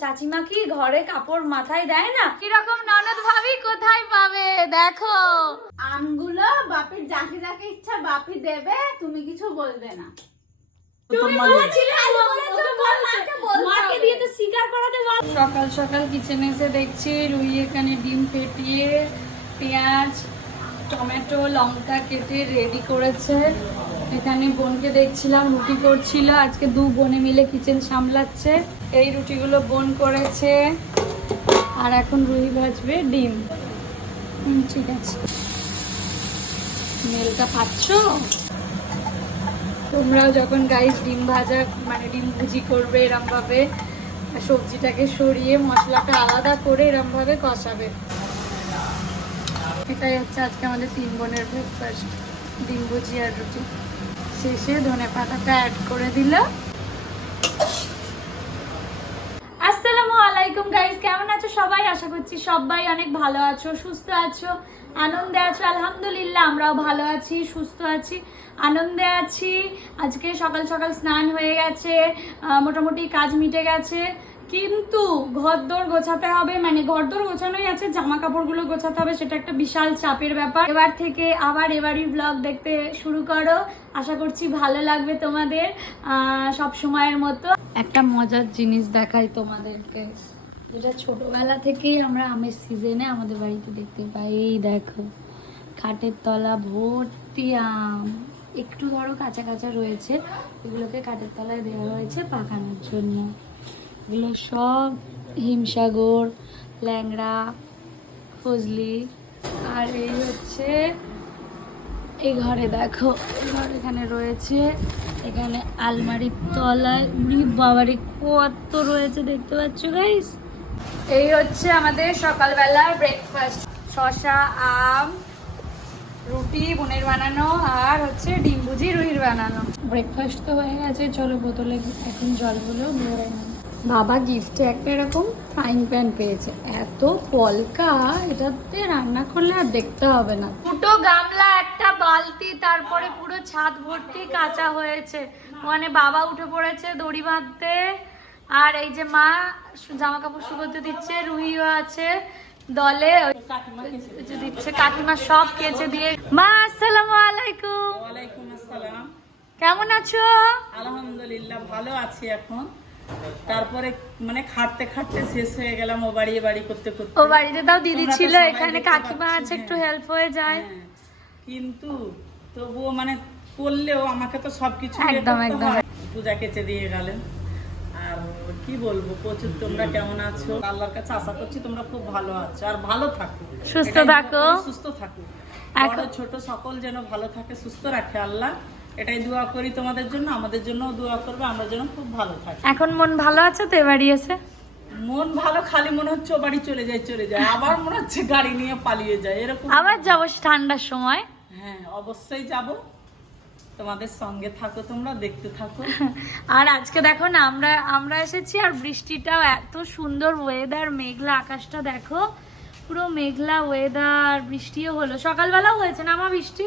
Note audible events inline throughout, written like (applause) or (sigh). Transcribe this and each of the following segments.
চাচিমা কি ঘরে কাপড় মাথায় দেয় না? কীরকম ননদ ভাবি কোথায় পাবে? দেখো। আমগুলো বাপির যাকে যাকে ইচ্ছা বাপি দেবে তুমি কিছু বলবে না। সকাল সকাল কিচেনে এসে দেখছি রুই এখানে ডিম ফেটিয়ে পেঁয়াজ টমেটো লঙ্কা কেটে রেডি করেছে। এখানে বোনকে দেখছিলাম, রুটি করছিল। আজকে দু বোনে মিলে কিচেন সামলাচ্ছে। এই রুটিগুলো বোন করেছে। আর এখন রুই ভাজবে ডিম। হুম, ঠিক আছে। মেলটা পাচ্ছ তোমরাও যখন গাইস ডিম ভাজা মানে ডিম ভুজি করবে এরমভাবে সবজিটাকে সরিয়ে মশলাটা আলাদা করে এরমভাবে কষাবে। এটাই হচ্ছে আজকে আমাদের তিন বোনের ব্রেকফাস্ট ডিম ভুজি আর রুটি। শেষে ধনে পাতাটা অ্যাড করে দিল। আসসালামু আলাইকুম গাইস কেমন আছো সবাই? আশা করছি সবাই অনেক ভালো আছো, সুস্থ আছো, আনন্দে আছো। আলহামদুলিল্লাহ, আমরাও ভালো আছি, সুস্থ আছি, আনন্দে আছি। আজকে সকাল সকাল স্নান হয়ে গেছে মোটামুটি কাজ মিটে গেছে। কিন্তু ঘরদোর গোছাতে হবে মানে ঘরদোর গোছানোই আছে জামা কাপড়গুলো গোছাতে হবে, সেটা একটা বিশাল চাপের ব্যাপার। এবার থেকে আবার এবারই ব্লগ দেখতে শুরু করো। আশা করছি ভালো লাগবে তোমাদের সব সময়ের মতো। একটা মজার জিনিস দেখাই তোমাদেরকে। যেটা ছোটবেলা থেকেই আমরা আমের সিজনে আমাদের বাড়িতে দেখতে পাই। এই দেখো, খাটের তলা ভর্তি আম। একটু ধরো কাঁচা কাঁচা রয়েছে, এগুলোকে কাঠের তলায় দেওয়া হয়েছে পাকানোর জন্য। এগুলো সব হিমসাগর, ল্যাংড়া, ফজলি। আর এই হচ্ছে, এই ঘরে দেখো ঘর এখানে রয়েছে। এখানে আলমারির তলায় উড়ি বাবারে কত রয়েছে দেখতে পাচ্ছ গাইস এই হচ্ছে আমাদের সকালবেলার ব্রেকফাস্ট শশা আম, রুটি, বোনের বানানো, আর হচ্ছে ডিম ভুজি রুহির বানানো। ব্রেকফাস্ট তো হয়ে গেছে, চলো বোতলে এখন জলগুলো ভরে নেব বাবা গিফটে একটা এরকম ফ্রাইং প্যান পেয়েছে। এত পলকা এটাতে রান্না করলে আর দেখতে হবে না। দুটো গামলা একটা বালতি তারপরে পুরো ছাদ ভর্তি কাঁচা হয়েছে। মানে বাবা উঠে পড়েছে দড়ি বাঁধতে। আর এই যে মা জামা কাপড় শুকোতে দিচ্ছে রুহিও আছে দলে। ওই দিচ্ছে কাকিমা সব কেচে দিয়ে মা আসসালামু আলাইকুম। ওয়ালাইকুম আসসালাম। কেমন আছো? আলহামদুলিল্লাহ ভালো আছি এখন। তারপরে মানে খাটতে খাটতে শেষ হয়ে গেলাম ও বাড়ি বাড়ি করতে করতে। ও বাড়িতে তাও দিদি ছিল এখানে কাকিমা আছে একটু হ্যাঁ। হেল্প হয়ে যায়। হ্যাঁ, কিন্তু তবুও মানে করলেও আমাকে তো সবকিছু একদম, একদম। পূজা কেচে দিয়ে গেলেন। আর কি বলব প্রচুর তোমরা কেমন আছো? আল্লাহর কাছে আশা করছি তোমরা খুব ভালো আছো। আর ভালো থাকো। সুস্থ থাকো। সুস্থ থাকো। ছোট সকল যেন ভালো থাকে সুস্থ রাখে আল্লাহ। এটাই দোয়া করি তোমাদের জন্য আমাদের জন্য দোয়া করবে আমরা যেন খুব ভালো থাকি। এখন মন ভালো আছে তো এ বাড়ি এসে? মন ভালো খালি মনে হচ্ছে ও বাড়ি চলে যায় চলে যায়। আবার মনে হচ্ছে গাড়ি নিয়ে পালিয়ে যায় এরকম। আবার যাব ঠান্ডার সময়? হ্যাঁ অবশ্যই যাব। তোমাদের সঙ্গে থাকো তোমরা দেখতে থাকো। (laughs) আর আজকে দেখো না আমরা আমরা এসেছি আর বৃষ্টিটাও এত সুন্দর ওয়েদার মেঘলা আকাশটা দেখো। পুরো মেঘলা ওয়েদার বৃষ্টিও হলো। সকালবেলাও হয়েছে না আমার বৃষ্টি?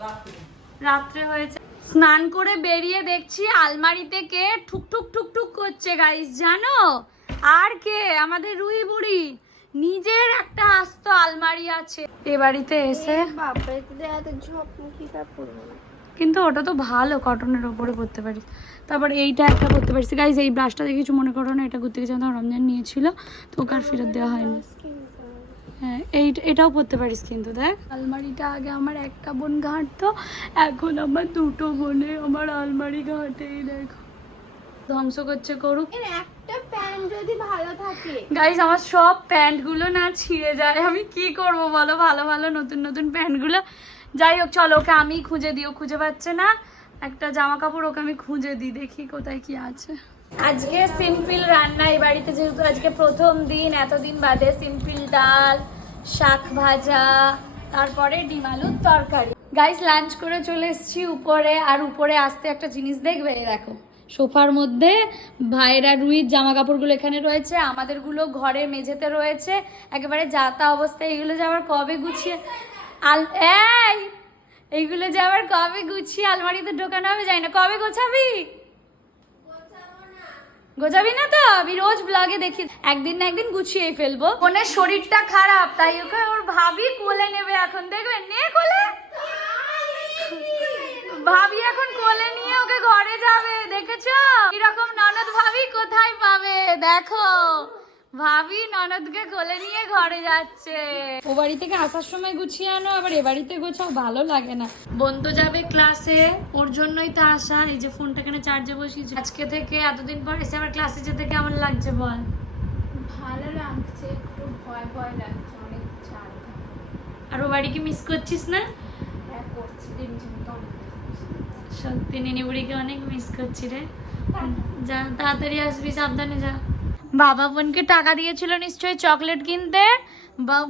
রাত্রে। হয়েছে। স্নান করে বেরিয়ে দেখছি আলমারিতে কে ঠুক ঠুক ঠুক ঠুক করছে গাইস জানো? আর কে? আমাদের রুই বুড়ি। নিজের একটা আস্ত আলমারি আছে। এ বাড়িতে এসে কিন্তু ওটা তো ভালো কটনের ওপরে পরতে পারিস। তারপর এইটা একটা পরতে পারিস। গাইজ এই ব্রাশটা দেখে কিছু মনে করো না এটা ঘুরতে গেছিলাম তখন রমজান নিয়েছিল তো ওকে আর ফেরত দেওয়া হয়নি। হ্যাঁ এই এটাও পরতে পারিস কিন্তু দেখ। আলমারিটা আগে আমার একটা বোন ঘাঁটতো এখন আমার দুটো বোনে আমার আলমারি ঘাঁটে দেখো। ধ্বংস করছে করুক। একটা প্যান্ট যদি ভালো থাকে। গাইজ আমার সব প্যান্টগুলো না ছিঁড়ে যায়। আমি কি করব বলো? ভালো ভালো নতুন নতুন প্যান্টগুলো। যাই হোক চলো ওকে আমি খুঁজে দিই। ও খুঁজে পাচ্ছে না। একটা জামা কাপড় ওকে আমি খুঁজে দিই। দেখি কোথায় কি আছে। আজকে সিম্পল রান্না, এই বাড়িতে যেহেতু আজকে প্রথম দিন, এতদিন বাদে সিম্পল ডাল, শাক ভাজা, তারপরে ডিম আলুর তরকারি। গাইস লাঞ্চ করে চলে এসেছি উপরে, আর উপরে আসতে একটা জিনিস দেখবে দেখো, সোফার মধ্যে ভাইরা রুইর জামা কাপড়গুলো এখানে রয়েছে, আমাদেরগুলো ঘরের মেঝেতে রয়েছে, একেবারে যাতা অবস্থায় এগুলো যে আবার কবে গুছিয়ে আল, এই, এইগুলো যে আবার কবে গুছিয়ে আলমারিতে ঢোকানো হবে যাই না, কবে গোছাবি? গোজাবি না তো? আমি রোজ ব্লগে দেখি। একদিন না একদিন গুছিয়ে ফেলব। ওনার শরীরটা খারাপ, তাই ওকে ওর ভাবি কোলে নেবে এখন। দেখবে নে কোলে? ভাবি এখন কোলে নিয়ে ওকে ঘরে যাবে, দেখেছ? এরকম ননদ ভাবি কোথায় পাবে? দেখো। ভাবি ননদকে কোলে নিয়ে ঘরে যাচ্ছে। ও বাড়ি থেকে আসার সময় গুছিয়ে আনো আবার এ বাড়িতে গোছাও ভালো লাগে না। বোন তো যাবে ক্লাসে ওর জন্যই তো আসা। এই যে ফোনটা এখানে চার্জে বসিয়েছি। আজকে থেকে এতদিন পর এসে আবার ক্লাসে যেতে কেমন লাগছে বল? ভালো লাগছে একটু ভয় ভয় লাগছে অনেক ছাড় আর ও বাড়ি কি মিস করছিস না? হ্যাঁ করছি রিমঝিমকে অনেক সত্যি নিনি বুড়িকে অনেক মিস করছি রে। যা তাড়াতাড়ি আসবি সাবধানে যা। বাবা বোনকে টাকা দিয়েছিল নিশ্চয়ই চকলেট কিনতে।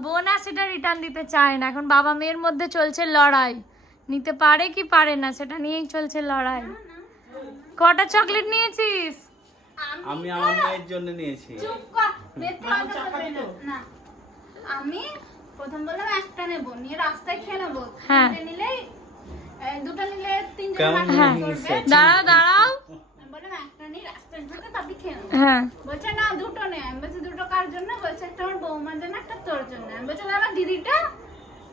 বোন আর সেটা রিটার্ন দিতে চায় না। এখন বাবা মেয়ের মধ্যে চলছে লড়াই। নিতে পারে কি পারে না সেটা নিয়েই চলছে লড়াই। কটা চকলেট নিয়েছিস? আমি আমার মেয়ের জন্য নিয়েছি। চুপ কর। না। আমি প্রথম বললাম একটা নেব নিয়ে রাস্তায় খেয়ে নেব। হ্যাঁ। নিলেই দুটো নিলে তিনজন দাঁড়াও দাঁড়াও। বললাম একটা নিয়ে রাস্তায় ঢুকে তারপরে খেয়ে হ্যাঁ। বলছে না দুটো নে। আমি বলছি দুটো কার জন্য? বলছে একটা আমার বৌমার জন্য একটা তোর জন্য। আমি বলছি আমার দিদিটা?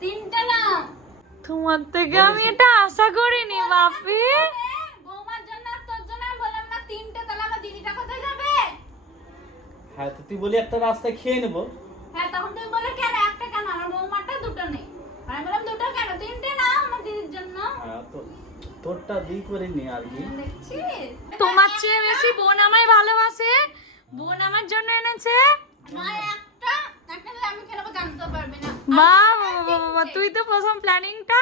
তিনটা না? তোমার থেকে আমি এটা আশা করিনি বাপি। বৌমার জন্য আর তোর জন্য। আমি বললাম না তিনটে তাহলে আমার দিদিটা কোথায় যাবে? হ্যাঁ তো তুই বলি একটা রাস্তায় খেয়ে নেব হ্যাঁ তখন তুমি বলে কেন একটা কেন আমার বৌমারটা দুটো নেই আমি বললাম দুটো কেন তিনটে না আমার দিদির জন্য হ্যাঁ তো তোরটা দিই করে নি আর কি। তোমার চেয়ে বেশি বোন আমায় ভালোবাসে? বোন আমার জন্য এনেছে? তুই তো প্রথম প্ল্যানিংটা।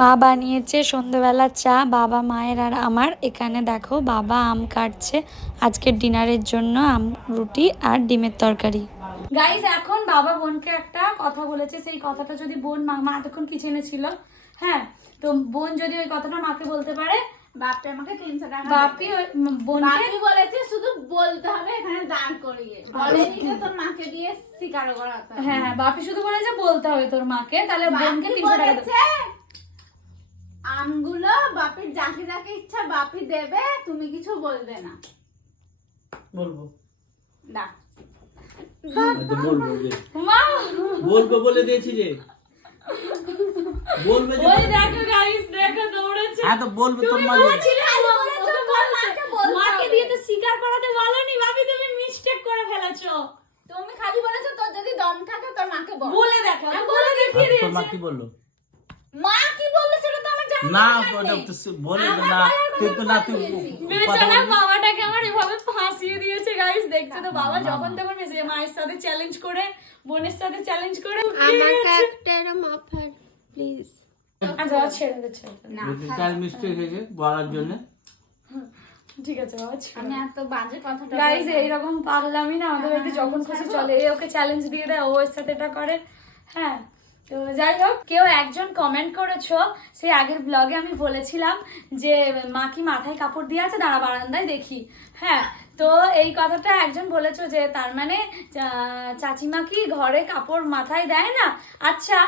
মা বানিয়েছে সন্ধ্যেবেলা চা বাবা মায়ের আর আমার। এখানে দেখো বাবা আম কাটছে। আজকের ডিনারের জন্য আম রুটি আর ডিমের তরকারি। গাইস এখন বাবা বোনকে একটা কথা বলেছে সেই কথাটা যদি বোন মা মা এতক্ষণ কিচেনে ছিল হ্যাঁ তো বোন যদি ওই কথাটা মাকে বলতে পারে বাপটা আমাকে তিনশো টাকা বাপি বোনকে বলেছে শুধু বলতে হবে এখানে দাঁড় করিয়ে। বলেনি যে তোর মাকে দিয়ে স্বীকার করাতে হ্যাঁ হ্যাঁ বাপি শুধু বলেছে বলতে হবে তোর মাকে তাহলে বোনকে তিনশো টাকা আমগুলো বাপির যাকে যাকে ইচ্ছা বাপি দেবে তুমি কিছু বলবে না। বলব। না বলব যে মা বলব বলে দিয়েছি যে বলবে যে ওই দেখো গাইস দেখো দৌড়েছে হ্যাঁ তো বলবে তোর তুমি মা। মাকে। দিয়ে তো স্বীকার করাতে বলনি ভাবি তুমি মিস্টেক করে ফেলেছো। তুমি খালি বলেছ তোর যদি দম থাকে তোর মাকে বল। বলে দেখো বলে দেখিয়ে তোর মা কি বলল? মা কি বলল সেটা তো আমার জানা না ওটা বলে না তুই তো না তুই বেচারা বাবাটাকে আমার এভাবে ফাঁসিয়ে দিয়েছে গাইস দেখছ তো? বাবা যখন তখন মেসেজ মায়ের সাথে চ্যালেঞ্জ করে বোনের সাথে চ্যালেঞ্জ করে আমাকে একটা এরম অফার প্লিজ আচ্ছা ছেড়ে দে ছেড়ে না মিস্টেক হয়েছে বলার জন্য। ঠিক আছে বাবা আমি এত বাজে কথাটা গাইজ এইরকম পাগলামি না আমাদের যখন খুশি চলে। এ ওকে চ্যালেঞ্জ দিয়ে দেয় ও এর সাথে এটা করে। হ্যাঁ তো যাই হোক, কেউ একজন কমেন্ট করেছ, সেই আগের ব্লগে আমি বলেছিলাম যে, মা কি মাথায় কাপড় দিয়ে আছে? দাঁড়া বারান্দায় দেখি। হ্যাঁ তো এই কথাটা একজন বলেছ যে তার মানে চাচিমা কি ঘরে কাপড় মাথায় দেয় না? আচ্ছা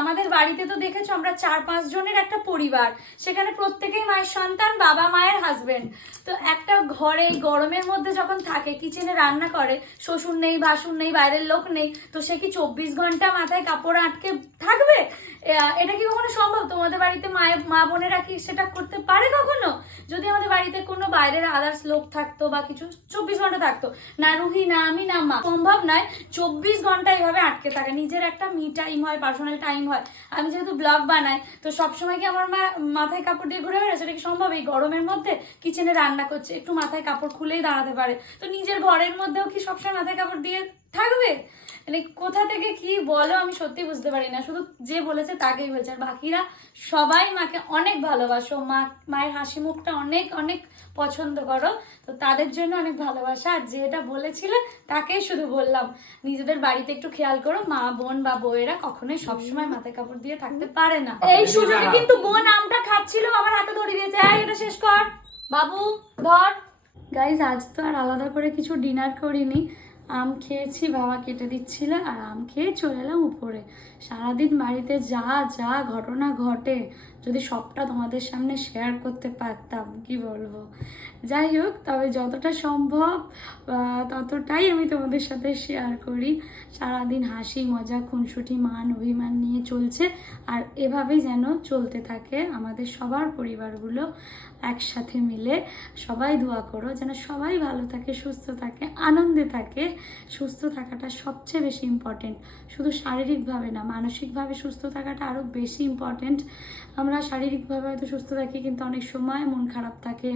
আমাদের বাড়িতে তো দেখেছ আমরা চার পাঁচ জনের একটা পরিবার। সেখানে প্রত্যেকেই মায়ের সন্তান, বাবা মায়ের হাজবেন্ড তো একটা ঘরে গরমের মধ্যে যখন থাকে কিচেনে রান্না করে, শ্বশুর নেই বাসুর নেই, বাইরের লোক নেই, তো সে কি চব্বিশ ঘণ্টা মাথায় কাপড় আটকে থাকবে? এটা কি কখনো সম্ভব? তোমাদের বাড়িতে মায়ের মা বোনেরা কি সেটা করতে পারে কখনো? যদি আমাদের বাড়িতে কোনো বাইরের আদার্স লোক থাকতো বা কিছু, চব্বিশ ঘণ্টা থাকতো। না রুহি, না আমি, না মা। সম্ভব নয় চব্বিশ ঘণ্টা এইভাবে আটকে থাকে। নিজের একটা মি টাইম হয় পার্সোনাল টাইম হয়। আমি যেহেতু ব্লগ বানাই, তো সবসময় কি আমার মা, মাথায় কাপড় দিয়ে ঘুরে বেড়াচ্ছে সেটা কি সম্ভব? এই গরমের মধ্যে কিচেনে রান্না করছে, একটু মাথায় কাপড় খুলেই দাঁড়াতে পারে। তো নিজের ঘরের মধ্যেও কি সবসময় মাথায় কাপড় দিয়ে থাকবে? মানে কোথা থেকে কি বলো আমি সত্যি বুঝতে পারি না। শুধু যে বলেছে তাকেই বলছে। আর বাকিরা সবাই মাকে অনেক ভালোবাসো। মা মায়ের হাসি মুখটা অনেক অনেক পছন্দ করো। তো তাদের জন্য অনেক ভালোবাসা। আর যেটা বলেছিলে তাকেই শুধু বললাম। নিজেদের বাড়িতে একটু খেয়াল করো। মা বোন বা বউয়েরা কখনোই সবসময় মাথায় কাপড় দিয়ে থাকতে পারে না। এই সুযোগে কিন্তু বোন আমটা খাচ্ছিল আমার হাতে ধরে দিয়েছে। এই এটা শেষ কর। বাবু ধর। গাইজ আজ তো আর আলাদা করে কিছু ডিনার করিনি। আম খেয়েছি, বাবা কেটে দিচ্ছিল আর আম খেয়ে চলে এলাম উপরে। সারাদিন বাড়িতে যা যা ঘটনা ঘটে যদি সবটা তোমাদের সামনে শেয়ার করতে পারতাম, কি বলব? যাই হোক, তবে যতটা সম্ভব ততটাই আমি তোমাদের সাথে শেয়ার করি। সারাদিন হাসি, মজা, খুনসুটি, মান, অভিমান নিয়ে চলছে, আর এভাবেই যেন চলতে থাকে আমাদের সবার পরিবারগুলো একসাথে মিলে। সবাই দোয়া করো যেন সবাই ভালো থাকে, সুস্থ থাকে, আনন্দে থাকে। সুস্থ থাকাটা সবচেয়ে বেশি ইম্পর্টেন্ট শুধু শারীরিকভাবে না, মানসিকভাবে সুস্থ থাকাটা আরও বেশি ইম্পর্টেন্ট আমরা শারীরিকভাবে হয়তো সুস্থ থাকি, কিন্তু অনেক সময় মন খারাপ থাকে,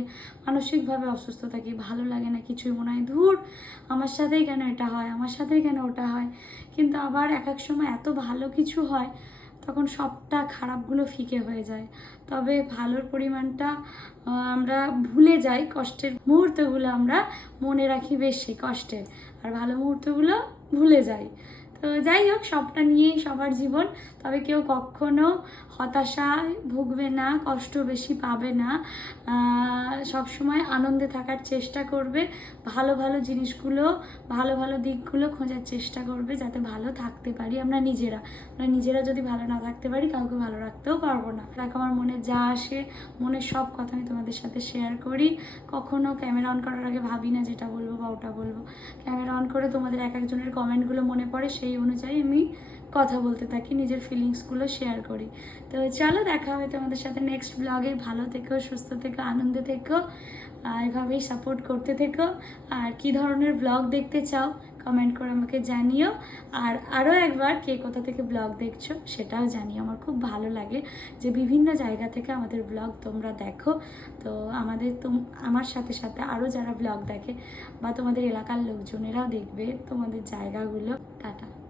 মানসিকভাবে অসুস্থ থাকি, ভালো লাগে না, কিছুই মনে হয় ধুর, আমার সাথেই কেন এটা হয়, আমার সাথেই কেন ওটা হয়? কিন্তু আবার এক এক সময় এত ভালো কিছু হয়, তখন সবটা খারাপগুলো ফিকে হয়ে যায়। তবে ভালোর পরিমাণটা আমরা ভুলে যাই, কষ্টের মুহূর্তগুলো আমরা মনে রাখি বেশি কষ্টের আর ভালো মুহূর্তগুলো ভুলে যাই। তো যাই হোক সবটা নিয়েই সবার জীবন। তবে কেউ কখনো হতাশায় ভুগবে না, কষ্ট বেশি পাবে না। সব সময় আনন্দে থাকার চেষ্টা করবে। ভালো ভালো জিনিসগুলো, ভালো ভালো দিকগুলো খোঁজার চেষ্টা করবে যাতে ভালো থাকতে পারি আমরা নিজেরা। আমরা নিজেরা যদি ভালো না থাকতে পারি, কাউকে ভালো রাখতেও পারব না। দেখ আমার মনে যা আসে, মনের সব কথা আমি তোমাদের সাথে শেয়ার করি। কখনো ক্যামেরা অন করার আগে ভাবি না যেটা বলব বা ওটা বলব। ক্যামেরা অন করে তোমাদের এক একজনের কমেন্টগুলো মনে পড়ে, সেই অনুযায়ী আমি কথা বলতে থাকি, নিজের ফিলিংসগুলো শেয়ার করি। তো চলো দেখা হবে তোমাদের সাথে নেক্সট ব্লগে ভালো থেকো, সুস্থ থেকো, আনন্দে থেকো এভাবেই সাপোর্ট করতে থেকো। আর কি ধরনের ব্লগ দেখতে চাও কমেন্ট করে আমাকে জানিও। আর আরও একবার কে কোথা থেকে ব্লগ দেখছ, সেটাও জানিও। আমার খুব ভালো লাগে যে বিভিন্ন জায়গা থেকে আমাদের ব্লগ তোমরা দেখো। তো আমাদের তোম, আমার সাথে সাথে আরও যারা ব্লগ দেখে বা তোমাদের এলাকার লোকজনেরাও দেখবে তোমাদের জায়গাগুলো। টাটা।